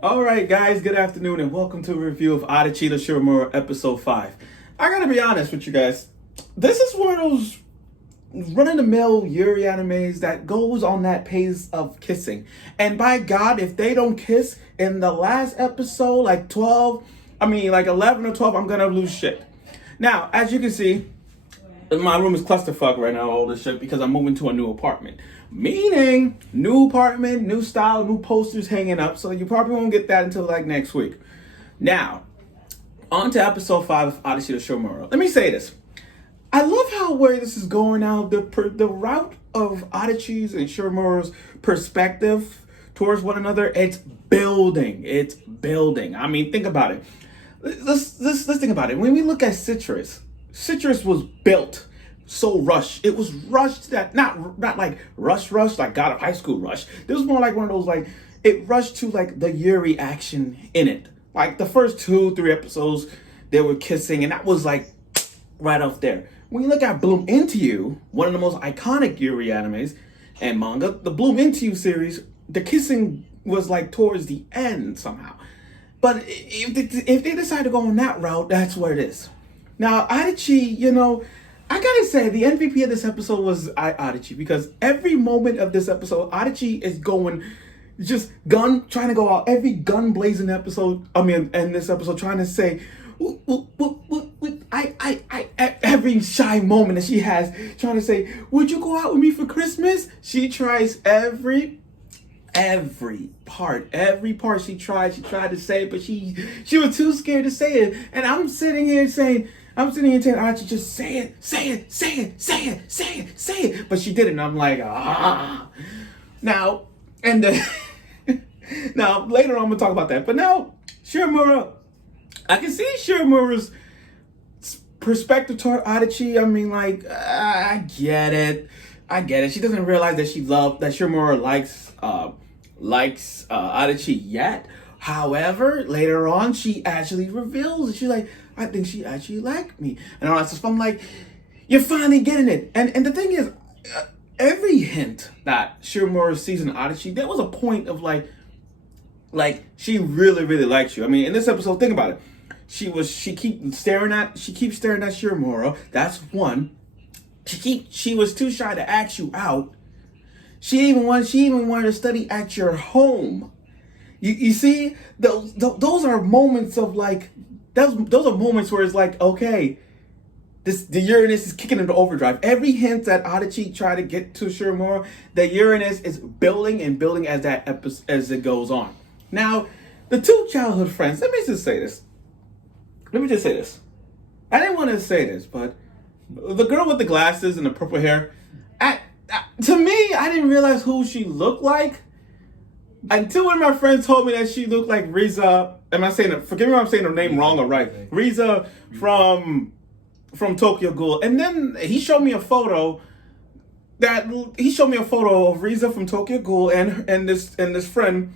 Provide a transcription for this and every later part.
All right, guys, good afternoon, and welcome to a review of Adachi the Shimamura episode 5. I gotta be honest with you guys. This is one of those run-of-the-mill Yuri animes that goes on that pace of kissing. And by God, if they don't kiss in the last episode, like 11 or 12, I'm gonna lose shit. Now, as you can see, my room is clusterfuck right now, all this shit, because I'm moving to a new apartment. Meaning, new apartment, new style, new posters hanging up, so you probably won't get that until like next week. Now, on to episode 5 of Adachi the Shimamura. Let me say this. I love how where this is going now, the route of Adachi's and Shimamura's perspective towards one another, it's building. It's building. I mean, think about it. Let's think about it. When we look at Citrus was built so rushed. It was rushed that not like rush like God of High School rush. This was more like one of those like it rushed to like the Yuri action in it. Like the first 2-3 episodes, they were kissing, and that was like right up there. When you look at Bloom Into You, one of the most iconic Yuri animes and manga, the Bloom Into You series, the kissing was like towards the end somehow. But if they decide to go on that route, that's where it is. Now, Adachi, I gotta say, the MVP of this episode was Adachi, because every moment of this episode, Adachi is going, just trying to go out, every gun blazing episode, in this episode, trying to say, every shy moment that she has, trying to say, would you go out with me for Christmas? She tries every part she tried to say it, but she was too scared to say it. And I'm sitting here telling Adachi, just say it. But she didn't. And I'm like, Now, now later on, I'm gonna talk about that. But now, Shimamura, I can see Shimamura's perspective toward Adachi. I get it. She doesn't realize that Shimamura likes Adachi yet. However, later on, she actually reveals it. She's like, I think she actually liked me. And all that stuff. I'm like, you're finally getting it. And the thing is, every hint that Shimamura sees in Adachi, there was a point of like she really, really likes you. In this episode, think about it. She keeps staring at Shimamura. That's one. She was too shy to ask you out. She even wanted to study at your home. You see, those are moments of like, those are moments where it's like, okay, the Uranus is kicking into overdrive. Every hint that Adachi tried to get to Shimamura, the Uranus is building and building as it goes on. Now, the two childhood friends. Let me just say this. I didn't want to say this, but the girl with the glasses and the purple hair, to me, I didn't realize who she looked like until one of my friends told me that she looked like Riza. Forgive me if I'm saying her name wrong or right. Riza from Tokyo Ghoul. And then he showed me a photo of Riza from Tokyo Ghoul and this friend.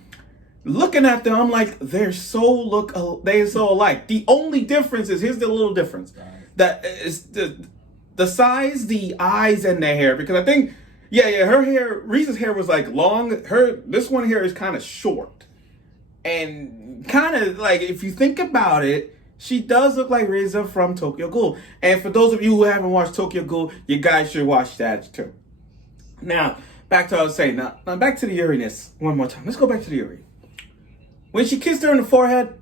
Looking at them, I'm like, they're so alike. The only difference is, here's the little difference. That is the size, the eyes, and the hair. Because I think, her hair, Riza's hair was like long. This one here is kind of short. And kind of like, if you think about it, she does look like Riza from Tokyo Ghoul. And for those of you who haven't watched Tokyo Ghoul, you guys should watch that too. Now, back to what I was saying. Now back to the Uranus one more time. Let's go back to the Yuri. When she kissed her in the forehead,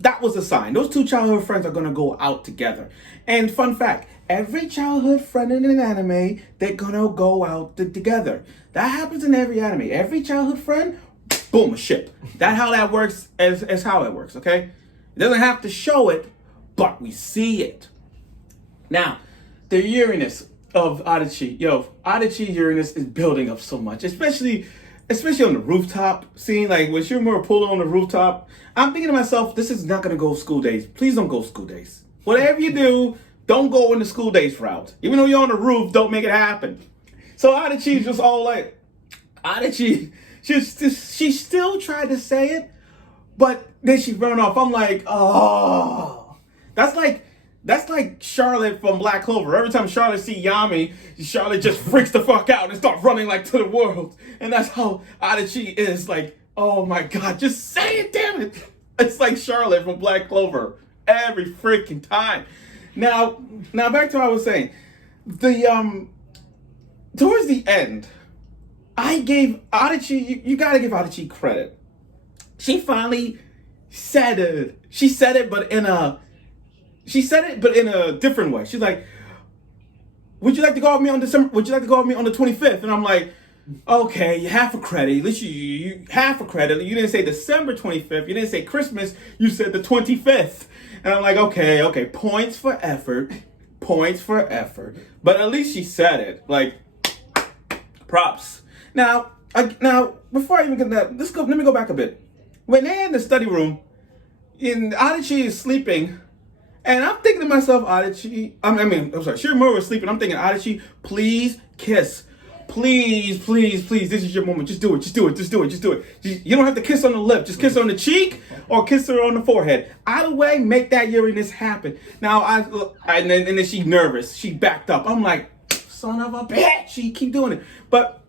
that was a sign. Those two childhood friends are going to go out together. And fun fact, every childhood friend in an anime, they're going to go out together. That happens in every anime. Every childhood friend, boom, a ship. That's how that works, as how it works, okay? It doesn't have to show it, but we see it. Now, the Uranus of Adachi. Adachi Uranus is building up so much, especially on the rooftop scene, like when Shimamura pulled on the rooftop. I'm thinking to myself, this is not going to go school days. Please don't go school days. Whatever you do, don't go in the school days route. Even though you're on the roof, don't make it happen. So Adachi's just all like, she still tried to say it, but then she ran off. I'm like, oh, that's like Charlotte from Black Clover. Every time Charlotte see Yami, Charlotte just freaks the fuck out and starts running like to the world. And that's how Adachi is. Like, oh my God, just say it, damn time. It's like Charlotte from Black Clover every freaking time. Now back to what I was saying. The towards the end, I gave Adachi. You gotta give Adachi credit. She finally said it. She said it, but in a different way. She's like, "Would you like to go with me on December? Would you like to go with me on the 25th?" And I'm like, "Okay, you half a credit. At least you half a credit. You didn't say December 25th. You didn't say Christmas. You said the 25th." And I'm like, "Okay, points for effort, points for effort." But at least she said it. Like, props. Now before I even get that, let me go back a bit. When they're in the study room, and Adachi is sleeping, and I'm thinking to myself, Shimamura was sleeping. I'm thinking, Adachi, please kiss. Please, this is your moment. Just do it. You don't have to kiss on the lip. Just kiss on the cheek or kiss her on the forehead. Either way, make that yuriness happen. Now, and then she's nervous. She backed up. I'm like, son of a bitch. She keep doing it. But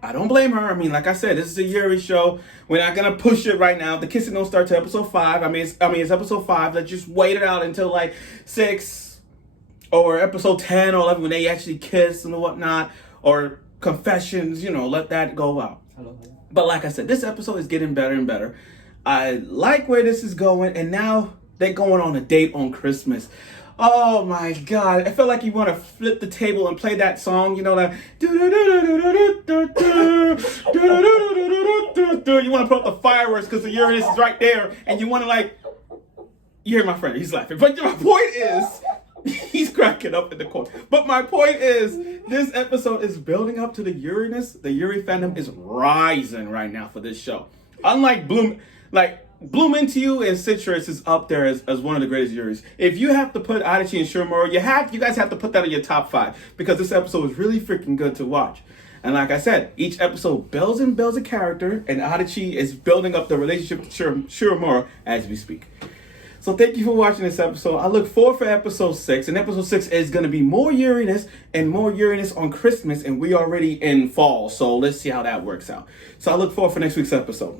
I don't blame her. I mean, like I said, this is a Yuri show. We're not gonna push it right now. The kissing don't start till episode 5. It's episode 5. Let's just wait it out until like 6 or episode 10 or 11 when they actually kiss and whatnot, or confessions. Let that go out. But like I said, this episode is getting better and better. I like where this is going, and now they're going on a date on Christmas. Oh my God. I feel like you want to flip the table and play that song, you want to put up the fireworks because the Uranus is right there, and you want to you hear my friend, he's laughing. But my point is, he's cracking up in the corner. But my point is, this episode is building up to the Uranus. The Yuri fandom is rising right now for this show. Unlike Bloom Into You and Citrus is up there as one of the greatest Yuris. If you have to put Adachi and Shimamura, you guys have to put that in your top 5, because this episode is really freaking good to watch. And like I said, each episode builds a character, and Adachi is building up the relationship with Shimamura as we speak. So thank you for watching this episode. I look forward for episode 6, and episode 6 is going to be more Uranus on Christmas, and we already in fall. So let's see how that works out. So I look forward for next week's episode.